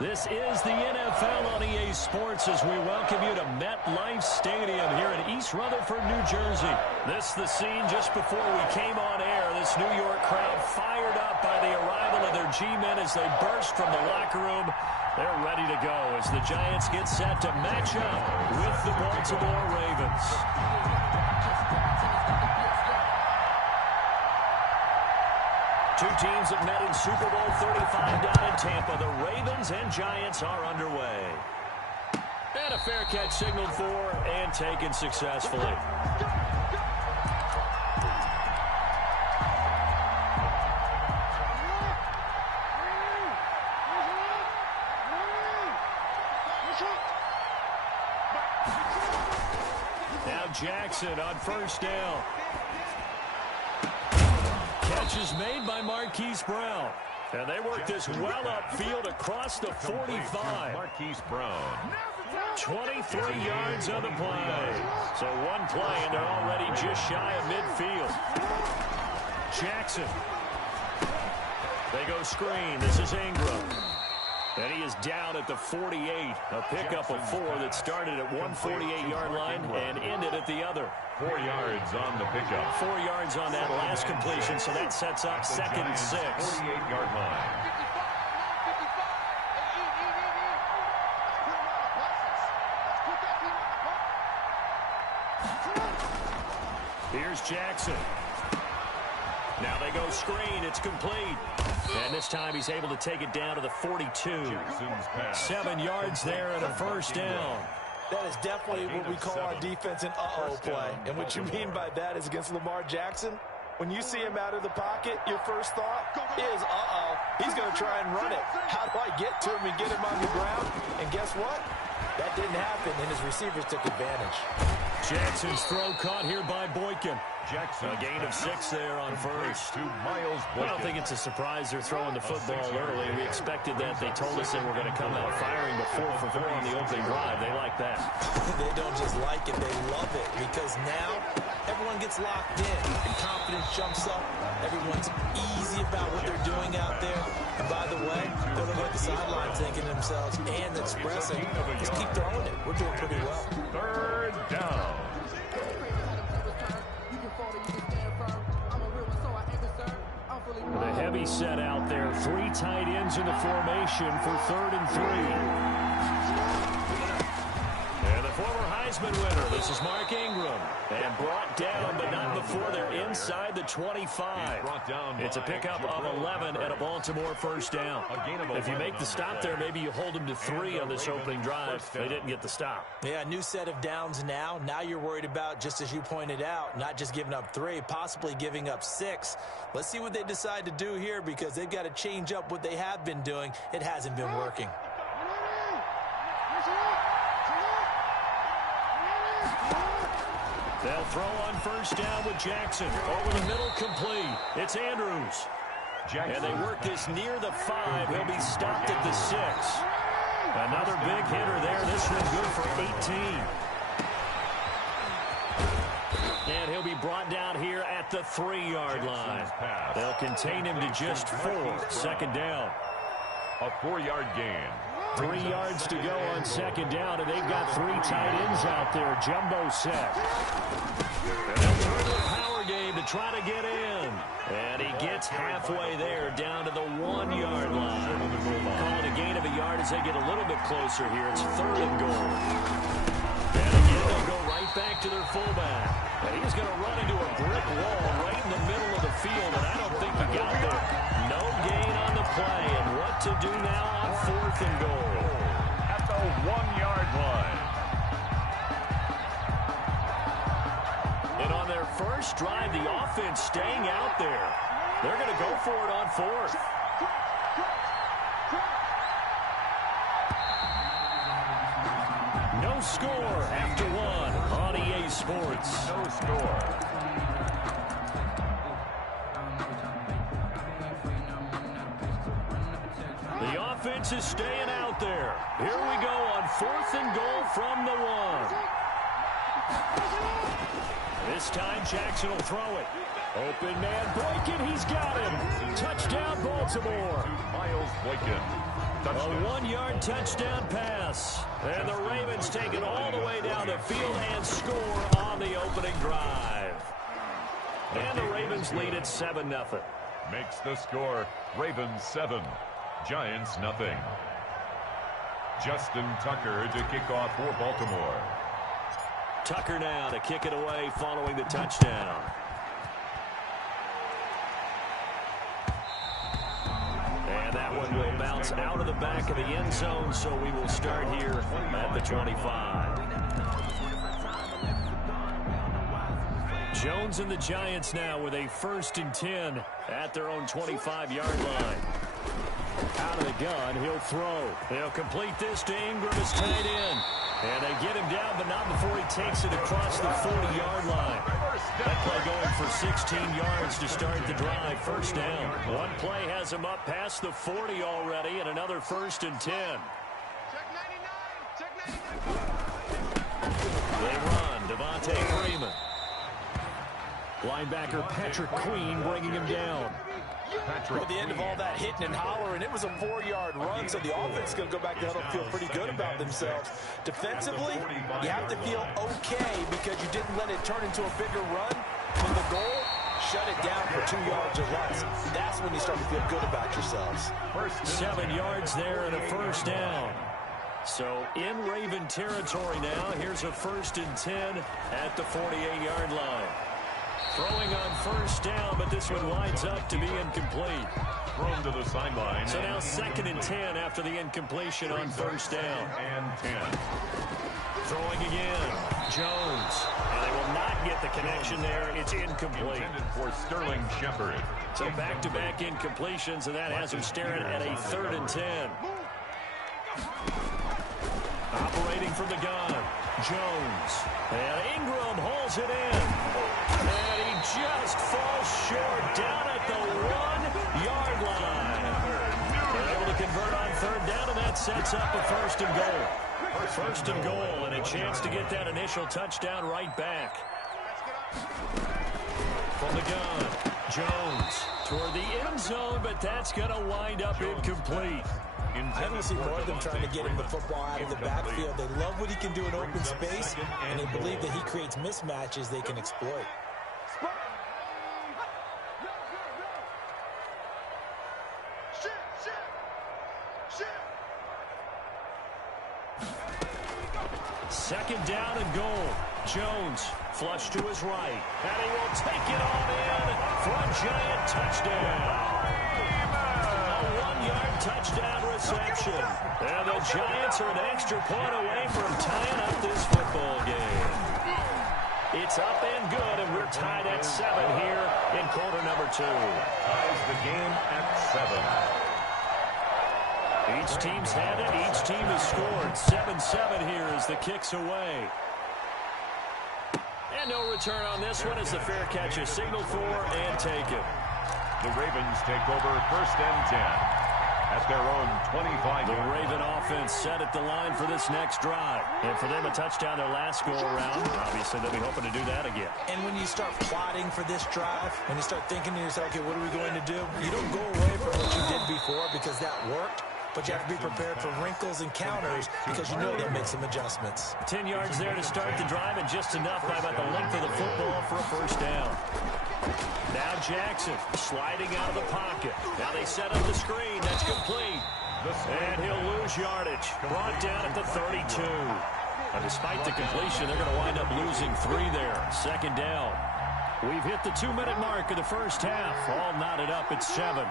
This is the NFL on EA Sports as we welcome you to MetLife Stadium here in East Rutherford, New Jersey. This is the scene just before we came on air. This New York crowd fired up by the arrival of their G-men as they burst from the locker room. They're ready to go as the Giants get set to match up with the Baltimore Ravens. Two teams have met in Super Bowl 35 down in Tampa. The Ravens and Giants are underway. And a fair catch signaled for and taken successfully. Now Jackson on first down. Catch is made by Marquise Brown. And they work this well upfield across the 45. Marquise Brown. 23 yards on the play. So one play, and they're already just shy of midfield. Jackson. They go screen. This is Ingram. And he is down at the 48. A pickup of 4 that started at 148-yard line and ended at the other. 4 yards on the pickup. 4 yards on that last completion, so that sets up second and 6. 48-yard line. Here's Jackson. Now they go screen. It's complete. And this time he's able to take it down to the 42. 7 yards there and a first down. That is definitely what we call our defense an uh-oh play. And what you mean by that is against Lamar Jackson, when you see him out of the pocket, your first thought is, uh-oh, he's going to try and run it. How do I get to him and get him on the ground? And guess what? That didn't happen, and his receivers took advantage. Jackson's throw caught here by Boykin. Jackson. A gain of 6 there on first. To Miles Boykin. I don't think it's a surprise they're throwing the football early. We expected that. They told us they were going to come out firing, but 4 for 4 on the opening drive. They like that. They don't just like it, they love it, because now everyone gets locked in. The confidence jumps up. Everyone's easy about what they're doing out there. And by the way, they're looking at the sidelines thinking to themselves and expressing, just keep throwing it. We're doing pretty well. Third down. The heavy set out there. 3 tight ends in the formation for 3rd and 3. And the former Heisman winner, this is Mark Ingram. And brought down, but not before they're inside the 25. It's a pickup of 11 and a Baltimore first down. If you make the stop there, maybe you hold them to 3 on this opening drive. They didn't get the stop. Yeah, new set of downs now. Now you're worried about, just as you pointed out, not just giving up 3, possibly giving up 6. Let's see what they decide to do here, because they've got to change up what they have been doing. It hasn't been working. They'll throw on first down with Jackson. Over the middle, complete. It's Andrews. And they work this near the 5. He'll be stopped at the 6. Another big hitter there. This one good for 18. And he'll be brought down here at the 3-yard line. They'll contain him to just 4. Second down. A 4-yard gain. 3 yards to go on second down, and they've got 3 tight ends out there. Jumbo set. And they'll turn the power game to try to get in. And he gets halfway there, down to the 1-yard line. Call it a gain of a yard as they get a little bit closer here. It's 3rd and goal. And again, they'll go right back to their fullback. And he's going to run into a brick wall right in the middle of the field, and I don't think he got there. No gain on the play, and what to do now on 4th and goal? At the 1-yard line. And on their first drive, the offense staying out there. They're going to go for it on 4th. No score after 1 on EA Sports. No score. The offense is staying out there. Here we go on 4th and goal from the 1. This time Jackson will throw it. Open man, Boykin, he's got him. Touchdown, Baltimore. Miles Boykin. A 1-yard touchdown pass. And the Ravens take it all the way down the field and score on the opening drive. And the Ravens lead it 7-0. Makes the score Ravens 7, Giants nothing. Justin Tucker to kick off for Baltimore. Tucker now to kick it away following the touchdown. And that one will bounce out of the back of the end zone, so we will start here at the 25. Jones and the Giants now with a 1st and 10 at their own 25-yard line. Out of the gun, he'll throw. They'll complete this to Ingram, his tight end. And they get him down, but not before he takes it across the 40-yard line. That play going for 16 yards to start the drive. 1st down. One play has him up past the 40 already, and another 1st and 10. They run. Devontae Freeman. Linebacker Patrick Queen bringing him down. At the end of all that hitting and hollering, it was a 4-yard run, so the offense is going to go back to huddle and feel pretty good about themselves. Defensively, you have to feel okay because you didn't let it turn into a bigger run. When the goal, shut it down for 2 yards or less. That's when you start to feel good about yourselves. 7 yards there and a 1st down. So in Raven territory now, here's a 1st and 10 at the 48-yard line. Throwing on 1st down, but this one winds up to be incomplete. Thrown to the sideline. So now 2nd and 10 after the incompletion on 1st down. And 10. Throwing again. Jones. And they will not get the connection there. It's incomplete. Intended for Sterling Shepard. So back-to-back incompletions, and that has him staring at a 3rd and 10. Operating from the gun. Jones. And Ingram hauls it in. And he just falls short down at the 1-yard line. They're able to convert on 3rd down, and that sets up a 1st and goal. 1st and goal, and a chance to get that initial touchdown right back. From the gun, Jones toward the end zone, but that's going to wind up incomplete. I don't see more of them trying to get him the football out of the backfield. They love what he can do in open space, and they believe that he creates mismatches they can exploit. Second down and goal. Jones flush to his right, and he will take it on in for a Giant touchdown. A 1-yard touchdown reception. And the Giants are an extra point away from tying up this football game. It's up and good, and we're tied at 7 here in quarter number 2. Ties the game at 7. Each team's had it. Each team has scored. 7-7 here as the kick's away. And no return on this one as the fair catch is signaled for and taken. The Ravens take over 1st and 10 at their own 25. The Raven offense set at the line for this next drive. And for them, a touchdown their last go-around. Obviously, they'll be hoping to do that again. And when you start plotting for this drive, when you start thinking to yourself, okay, what are we going to do? You don't go away from what you did before because that worked. But you have to be prepared for wrinkles and counters because you know they'll make some adjustments. 10 yards there to start the drive, and just enough by about the length of the football for a 1st down. Now Jackson sliding out of the pocket. Now they set up the screen. That's complete. And he'll lose yardage. Brought down at the 32. And despite the completion, they're going to wind up losing 3 there. 2nd down. We've hit the 2-minute mark of the 1st half. All knotted up at 7.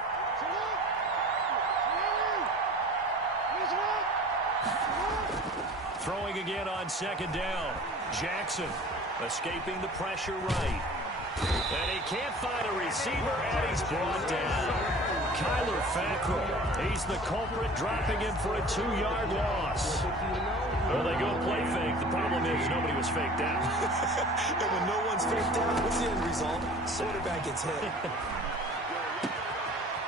Throwing again on 2nd down. Jackson escaping the pressure right. And he can't find a receiver, and he's brought down. Kyler Fackrell, he's the culprit, dropping him for a 2-yard loss. Well, they go play fake. The problem is nobody was faked out. And when no one's faked out, what's the end result? Quarterback gets hit.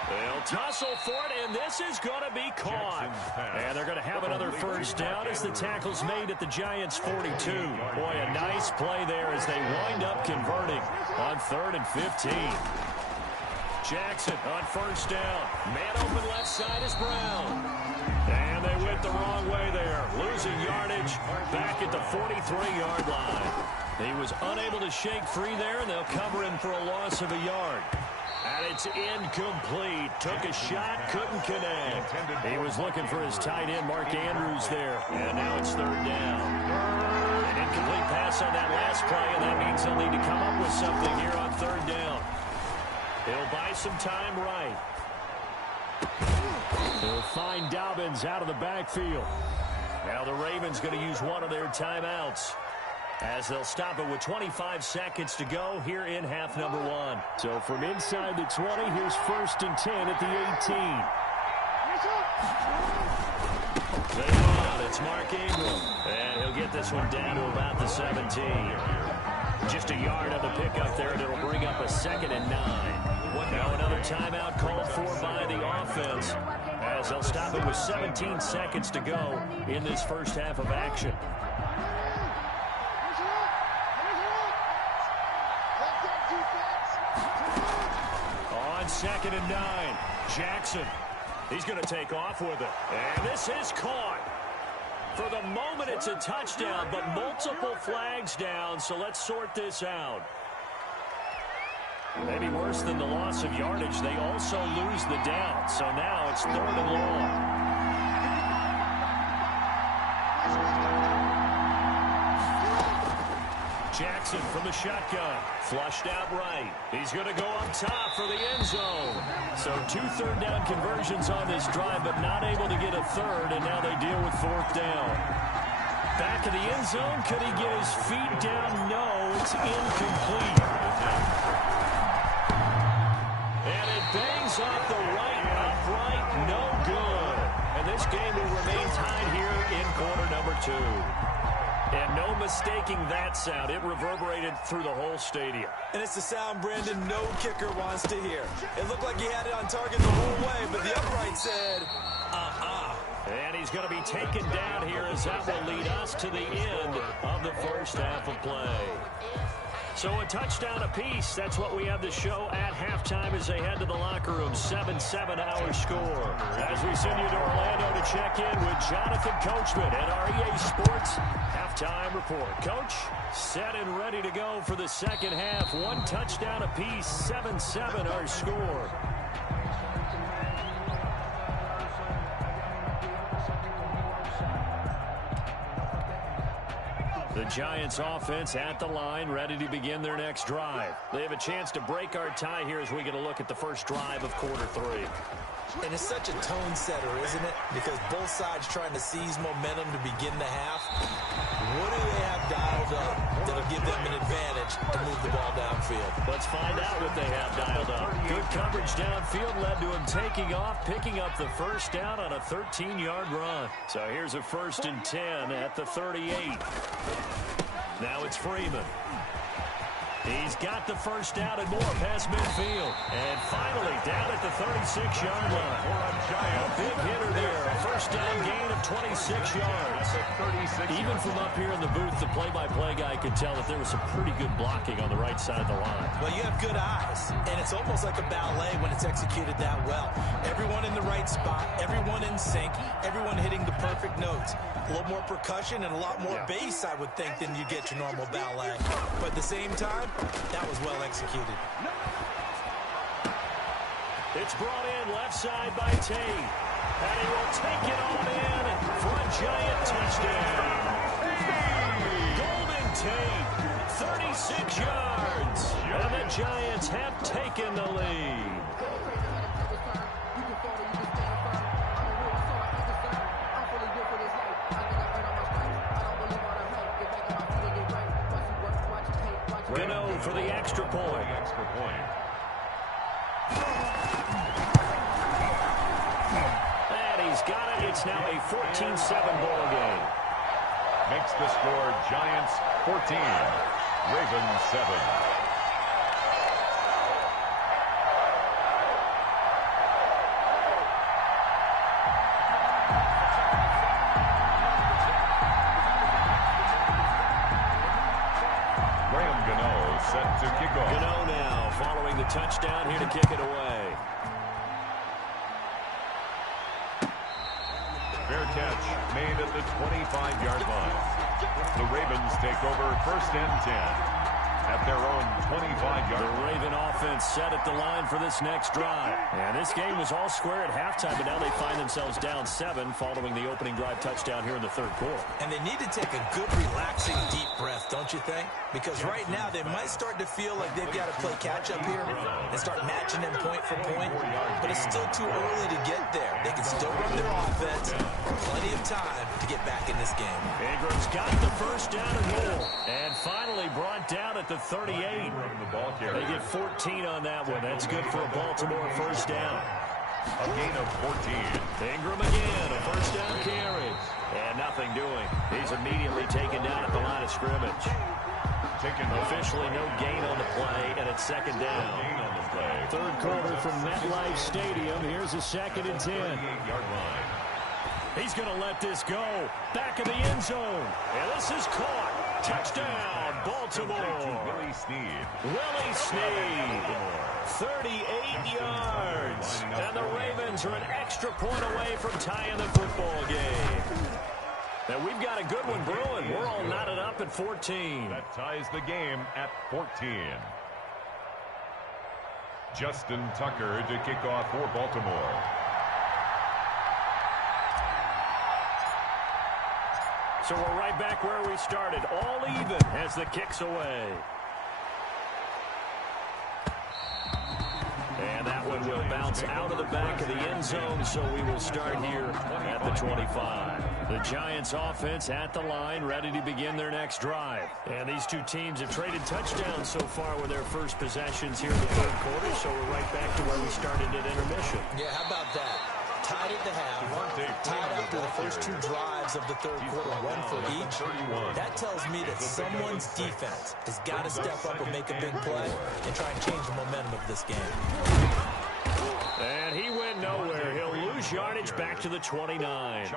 They'll They'll tussle for it, and this is going to be caught. And they're going to have another first down as the tackle's made at the Giants' 42. Boy, a nice play there as they wind up converting on 3rd and 15. Jackson on first down. Man open left side is Brown. And they went the wrong way there. Losing yardage back at the 43-yard line. He was unable to shake free there, and they'll cover him for a loss of a yard. And it's incomplete. Took a shot, couldn't connect. He was looking for his tight end, Mark Andrews, there. And now it's 3rd down. An incomplete pass on that last play, and that means they'll need to come up with something here on 3rd down. He'll buy some time right. They'll find Dobbins out of the backfield. Now the Ravens going to use one of their timeouts, as they'll stop it with 25 seconds to go here in half number 1. So from inside the 20, here's 1st and 10 at the 18. They run. It's Mark Ingram. And he'll get this one down to about the 17. Just a yard on the pickup there, and it'll bring up a 2nd and 9. Now another timeout called for by the offense, as they'll stop it with 17 seconds to go in this first half of action. On 2nd and 9, Jackson. He's going to take off with it. And this is caught. For the moment, it's a touchdown, but multiple flags down, so let's sort this out. Maybe worse than the loss of yardage, they also lose the down, so now it's 3rd and long. Jackson from the shotgun, flushed out right. He's going to go up top for the end zone. So 2 3rd down conversions on this drive, but not able to get a 3rd, and now they deal with 4th down. Back of the end zone, could he get his feet down? No, it's incomplete. And it bangs off the right upright, no good. And this game will remain tied here in quarter number 2. And no mistaking that sound. It reverberated through the whole stadium. And it's the sound, Brandon, no kicker wants to hear. It looked like he had it on target the whole way, but the upright said, And he's going to be taken down here, as that will lead us to the end of the first half of play. So a touchdown apiece. That's what we have to show at halftime as they head to the locker room. 7-7 our score. As we send you to Orlando to check in with Jonathan Coachman at our EA Sports halftime report. Coach, set and ready to go for the second half. 1 touchdown apiece. 7-7 our score. The Giants offense at the line, ready to begin their next drive. They have a chance to break our tie here as we get a look at the first drive of quarter 3. And it's such a tone setter, isn't it? Because both sides trying to seize momentum to begin the half. What do they have dialed up that'll give them an advantage to move the ball downfield? Let's find out what they have dialed up. Good coverage downfield led to him taking off, picking up the first down on a 13-yard run. So here's a 1st and 10 at the 38. Now it's Freeman. He's got the first down and more past midfield. And finally down at the 36-yard line. A big hitter there. A first down gain of 26 yards. Even from up here in the booth, the play-by-play guy could tell that there was some pretty good blocking on the right side of the line. Well, you have good eyes, and it's almost like a ballet when it's executed that well. Everyone in the right spot, everyone in sync, everyone hitting the perfect notes. A little more percussion and a lot more bass, I would think, than you get your normal ballet. But at the same time, that was well executed. It's brought in left side by Tate. And he will take it on in for a Giant touchdown. Golden Tate, 36 yards. And the Giants have taken the lead. Gano for the extra point. And he's got it. It's now a 14-7 ball game. Makes the score Giants 14, Ravens 7. touchdown here to kick it away. Fair catch made at the 25-yard line. The Ravens take over 1st and 10 at their own 25-yard line. The Raven offense set at the line for this next drive. And this game was all square at halftime, but now they find themselves down 7 following the opening drive touchdown here in the 3rd quarter. And they need to take a good, relaxing, deep breath, don't you think? Because right now they might start to feel like they've got to play catch-up here and start matching them point for point. But it's still too early to get there. They can still run their offense. Plenty of time to get back in this game. Ingram's got the first down and goal. And finally brought down at the 38. They get 14 on that one. That's good for a Baltimore first down. A gain of 14. Ingram again, a first down carry. And nothing doing. He's immediately taken down at the line of scrimmage. Officially no gain on the play, and it's 2nd down. 3rd quarter from MetLife Stadium. Here's a 2nd and 10. He's going to let this go. Back of the end zone. And this is caught. Touchdown, Baltimore. Willie Snead. Willie Snead. 38 yards. And the Ravens are an extra point away from tying the football game. Now we've got a good one brewing. We're all knotted up at 14. That ties the game at 14. Justin Tucker to kick off for Baltimore. So we're right back where we started. All even as the kick's away. And that one will bounce out of the back of the end zone, so we will start here at the 25. The Giants offense at the line, ready to begin their next drive. And these two teams have traded touchdowns so far with their first possessions here in the 3rd quarter, so we're right back to where we started at intermission. Yeah, how about that? Tied at the half, tied after the first 2 drives of the 3rd quarter, 1 for each. That tells me that someone's defense has got to step up and make a big play and try and change the momentum of this game. And he went nowhere. He'll lose yardage back to the 29.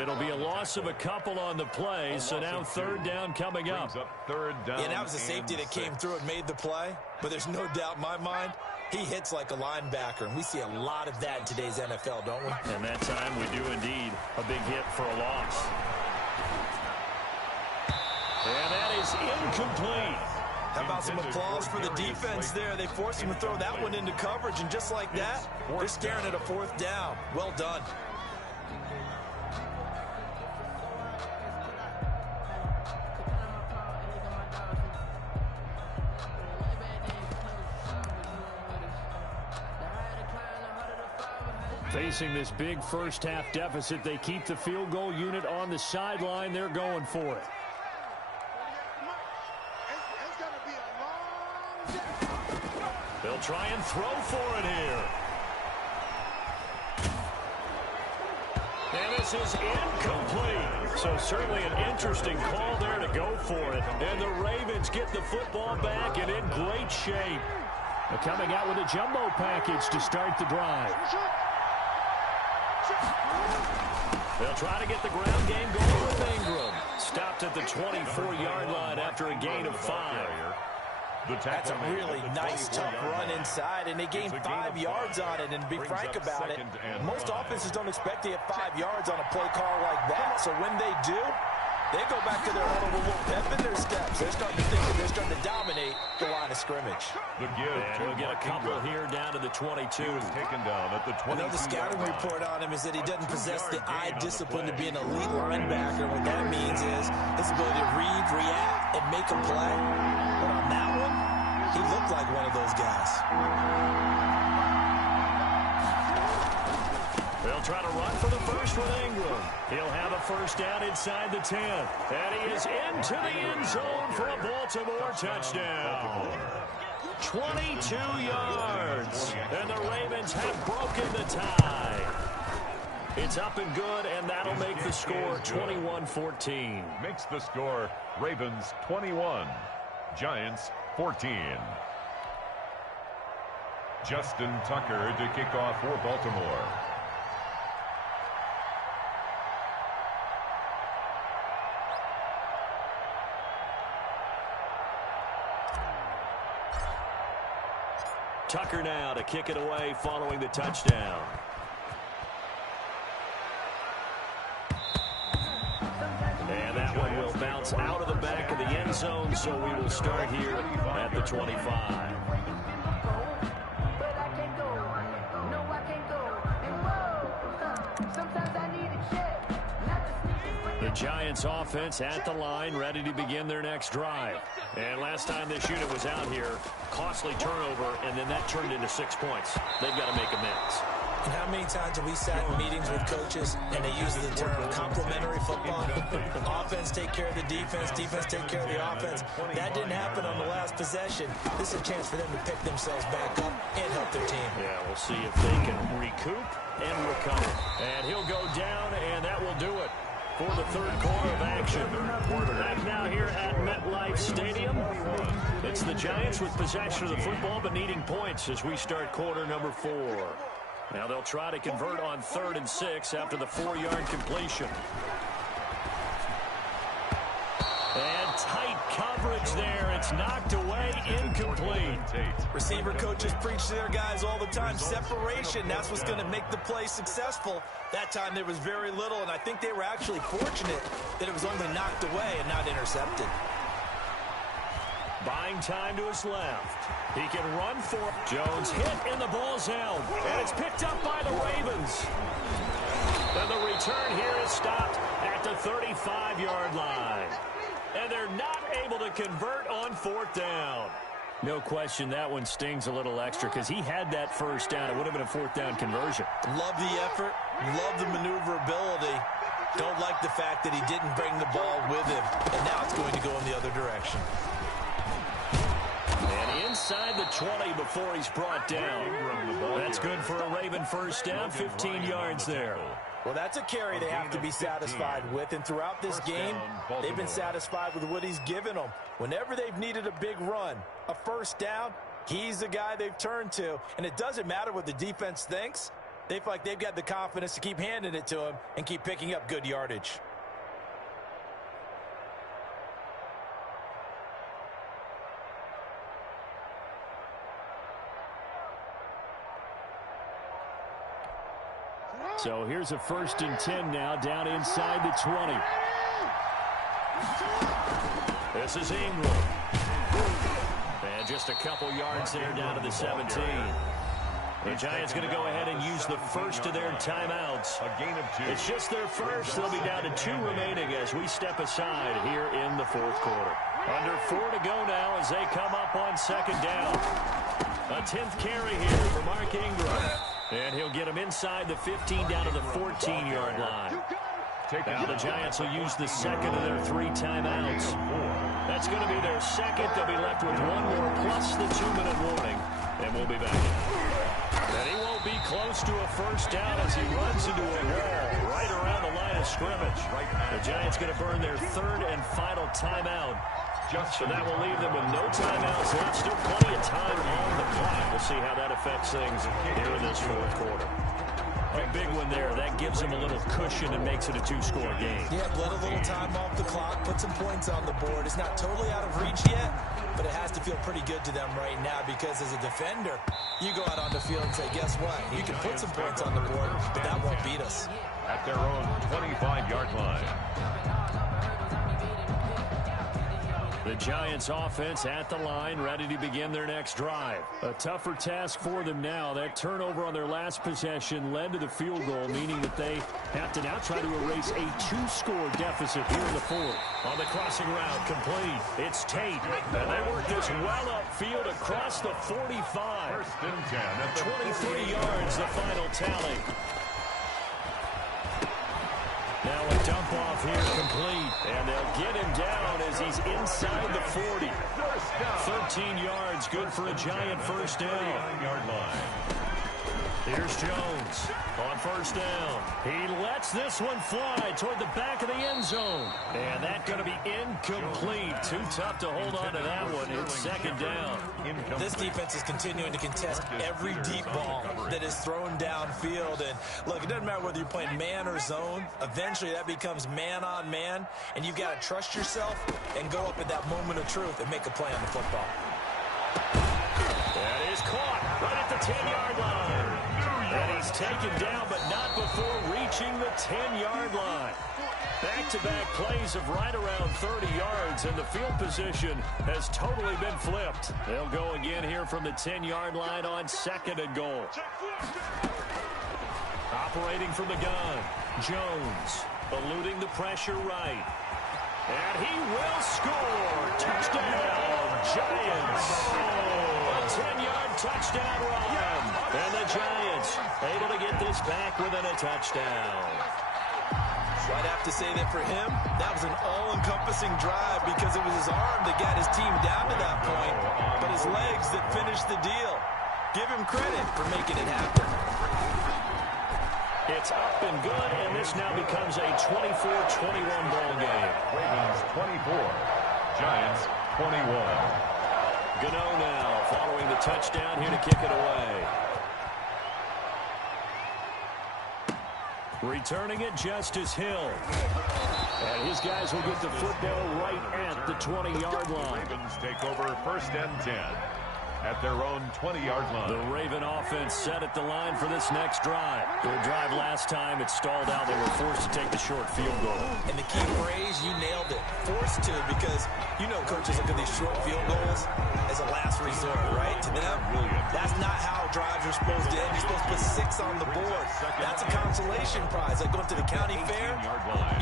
It'll be a loss of a couple on the play, so now 3rd down coming up. Yeah, that was a safety that came through and made the play, but there's no doubt in my mind he hits like a linebacker, and we see a lot of that in today's NFL, don't we? And that time we do indeed a big hit for a loss. And that is incomplete. How about some applause for the defense there? They forced him to throw that one into coverage, and just like that, they're staring at a 4th down. Well done. Facing this big first-half deficit, they keep the field goal unit on the sideline. They're going for it. They'll try and throw for it here. And this is incomplete. So certainly an interesting call there to go for it. And the Ravens get the football back and in great shape. They're coming out with a jumbo package to start the drive. They'll try to get the ground game going with Ingram. Stopped at the 24-yard line after a gain of 5. That's a really nice, tough run inside, and they gained 5 yards on it. And to be frank about it, most offenses don't expect to get 5 yards on a play call like that. So when they do, they go back to their huddle with a little pep in their steps. They're starting to think that they're starting to dominate the line of scrimmage. The give, and we'll get a couple here down to the 22. Taken down at the 22. Another scouting report on him is that he doesn't possess the eye discipline to be an elite linebacker. What that means is his ability to read, react, and make a play. But on that one, he looked like one of those guys. They'll try to run for the first with Ingram. He'll have a first down inside the 10. And he is into the end zone for a Baltimore touchdown. 22 yards. And the Ravens have broken the tie. It's up and good, and that'll make the score 21-14. Makes the score Ravens 21, Giants 14. Justin Tucker to kick off for Baltimore. Tucker now to kick it away following the touchdown. And that one will bounce out of the back of the end zone, so we will start here at the 25. The Giants offense at the line, ready to begin their next drive. And last time this unit was out here, costly turnover, and then that turned into 6 points. They've got to make amends. And how many times have we sat in meetings with coaches and they use the term complementary football? Offense take care of the defense, defense take care of the offense. That didn't happen on the last possession. This is a chance for them to pick themselves back up and help their team. Yeah, we'll see if they can recoup and recover. And he'll go down, and that will do it for the third quarter of action. Back now here at MetLife Stadium. It's the Giants with possession of the football, but needing points as we start quarter number 4. Now they'll try to convert on 3rd and 6 after the 4-yard completion. And tight coverage there. It's knocked away, incomplete. Receiver coaches preach to their guys all the time. Separation, that's what's going to make the play successful. That time there was very little, and I think they were actually fortunate that it was only knocked away and not intercepted. Buying time to his left. He can run for it. Jones hit, and the ball's held. And it's picked up by the Ravens. And the return here is stopped at the 35-yard line. And they're not able to convert on 4th down. No question that one stings a little extra because he had that first down. It would have been a 4th down conversion. Love the effort. Love the maneuverability. Don't like the fact that he didn't bring the ball with him. And now it's going to go in the other direction. And inside the 20 before he's brought down. That's good for a Raven first down, 15 yards there. Well, that's a carry they have to be satisfied with. And throughout this game, they've been satisfied with what he's given them. Whenever they've needed a big run, a first down, he's the guy they've turned to. And it doesn't matter what the defense thinks. They feel like they've got the confidence to keep handing it to him and keep picking up good yardage. So here's a 1st and 10 now down inside the 20. This is Ingram. And just a couple yards there down to the 17. The Giants going to go ahead and use the first of their timeouts. A gain of 2. It's just their first. They'll be down to 2 remaining as we step aside here in the 4th quarter. Under 4 to go now as they come up on 2nd down. A 10th carry here for Mark Ingram. And he'll get him inside the 15 down to the 14-yard line. Now the Giants will use the second of their 3 timeouts. That's going to be their second. They'll be left with 1 more plus the 2-minute warning. And we'll be back. And he won't be close to a first down as he runs into a wall right around the line of scrimmage. The Giants going to burn their 3rd and final timeout. So that will leave them with no timeouts left. Still plenty of time on the clock. We'll see how that affects things here in this 4th quarter. A big one there. That gives them a little cushion and makes it a 2-score game. Yeah, let a little time off the clock, put some points on the board. It's not totally out of reach yet, but it has to feel pretty good to them right now because as a defender, you go out on the field and say, guess what? You can put some points on the board, but that won't beat us. At their own 25-yard line. The Giants offense at the line, ready to begin their next drive. A tougher task for them now. That turnover on their last possession led to the field goal, meaning that they have to now try to erase a 2-score deficit here in the 4th. On the crossing route, complete. It's Tate. And they work this well upfield across the 45. 1st and 10 at the 23 yards, the final tally. Now a dump off here complete. And they'll get him down as he's inside the 40. 13 yards, good for a Giant first down. 9-yard line. Here's Jones on first down. He lets this one fly toward the back of the end zone. And that's going to be incomplete. Too tough to hold on to that one. It's 2nd down. This defense is continuing to contest every deep ball that is thrown downfield. And look, it doesn't matter whether you're playing man or zone. Eventually that becomes man on man. And you've got to trust yourself and go up at that moment of truth and make a play on the football. That is caught right at the 10-yard line. And he's taken down, but not before reaching the 10-yard line. Back-to-back plays of right around 30 yards, and the field position has totally been flipped. They'll go again here from the 10-yard line on 2nd and goal. Operating from the gun, Jones eluding the pressure right. And he will score. Touchdown, Giants. A 10-yard touchdown run. And the Giants able to get this back within a touchdown. So I'd have to say that for him, that was an all-encompassing drive because it was his arm that got his team down to that point, but his legs that finished the deal. Give him credit for making it happen. It's up and good, and this now becomes a 24-21 ball game. Ravens 24, Giants 21. Gano now following the touchdown here to kick it away. Returning it, Justice Hill. And his guys will get the football right at the 20-yard line. Ravens take over 1st and 10 at their own 20-yard line. The Raven offense set at the line for this next drive. Their drive last time, it stalled out. They were forced to take the short field goal. And the key phrase, you nailed it. Forced to, because you know coaches look at these short field goals as a last resort, right? To them, that's not how drives are supposed to end. You're supposed to put 6 on the board. That's a consolation prize. Like going to the county fair,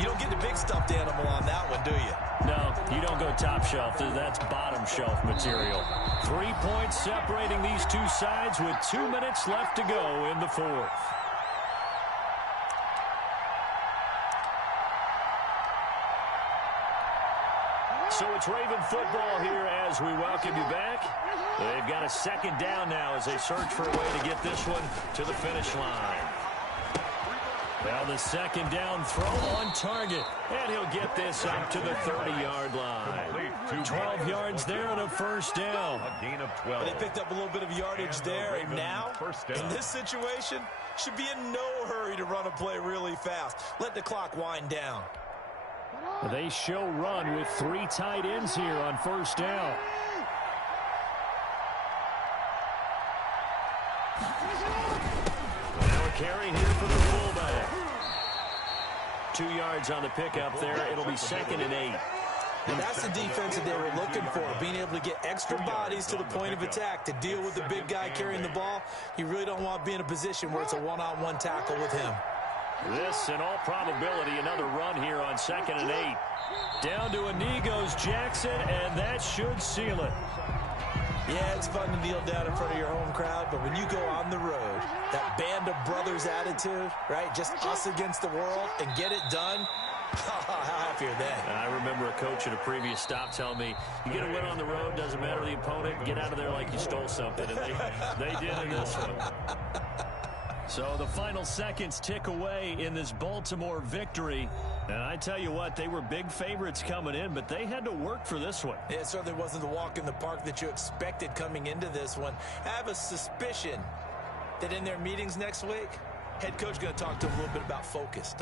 you don't get the big stuffed animal on that one, do you? No, you don't go top shelf. That's bottom shelf material. 3 points separating these two sides with 2 minutes left to go in the 4th. So it's Raven football here as we welcome you back. They've got a 2nd down now as they search for a way to get this one to the finish line. Now the 2nd down throw on target, and he'll get this up to the 30-yard line. 12 yards there and a 1st down. A gain of 12. They picked up a little bit of yardage there, and now, in this situation, should be in no hurry to run a play really fast. Let the clock wind down. They show run with 3 tight ends here on 1st down. Now a carry here for the fullback. 2 yards on the pickup there. It'll be 2nd and 8. And that's the defense that they were looking for, being able to get extra bodies to the point of attack to deal with the big guy carrying the ball. You really don't want to be in a position where it's a one-on-one tackle with him. This, in all probability, another run here on 2nd and 8. Down to a knee goes Jackson, and that should seal it. Yeah, it's fun to kneel down in front of your home crowd, but when you go on the road, that band of brothers attitude, right, just us against the world, and get it done, how happy are they? I remember a coach at a previous stop telling me, you get a win on the road, doesn't matter the opponent, get out of there like you stole something, and they did in this one. So the final seconds tick away in this Baltimore victory. And I tell you what, they were big favorites coming in, but they had to work for this one. It certainly wasn't the walk in the park that you expected coming into this one. I have a suspicion that in their meetings next week, head coach is going to talk to them a little bit about focus.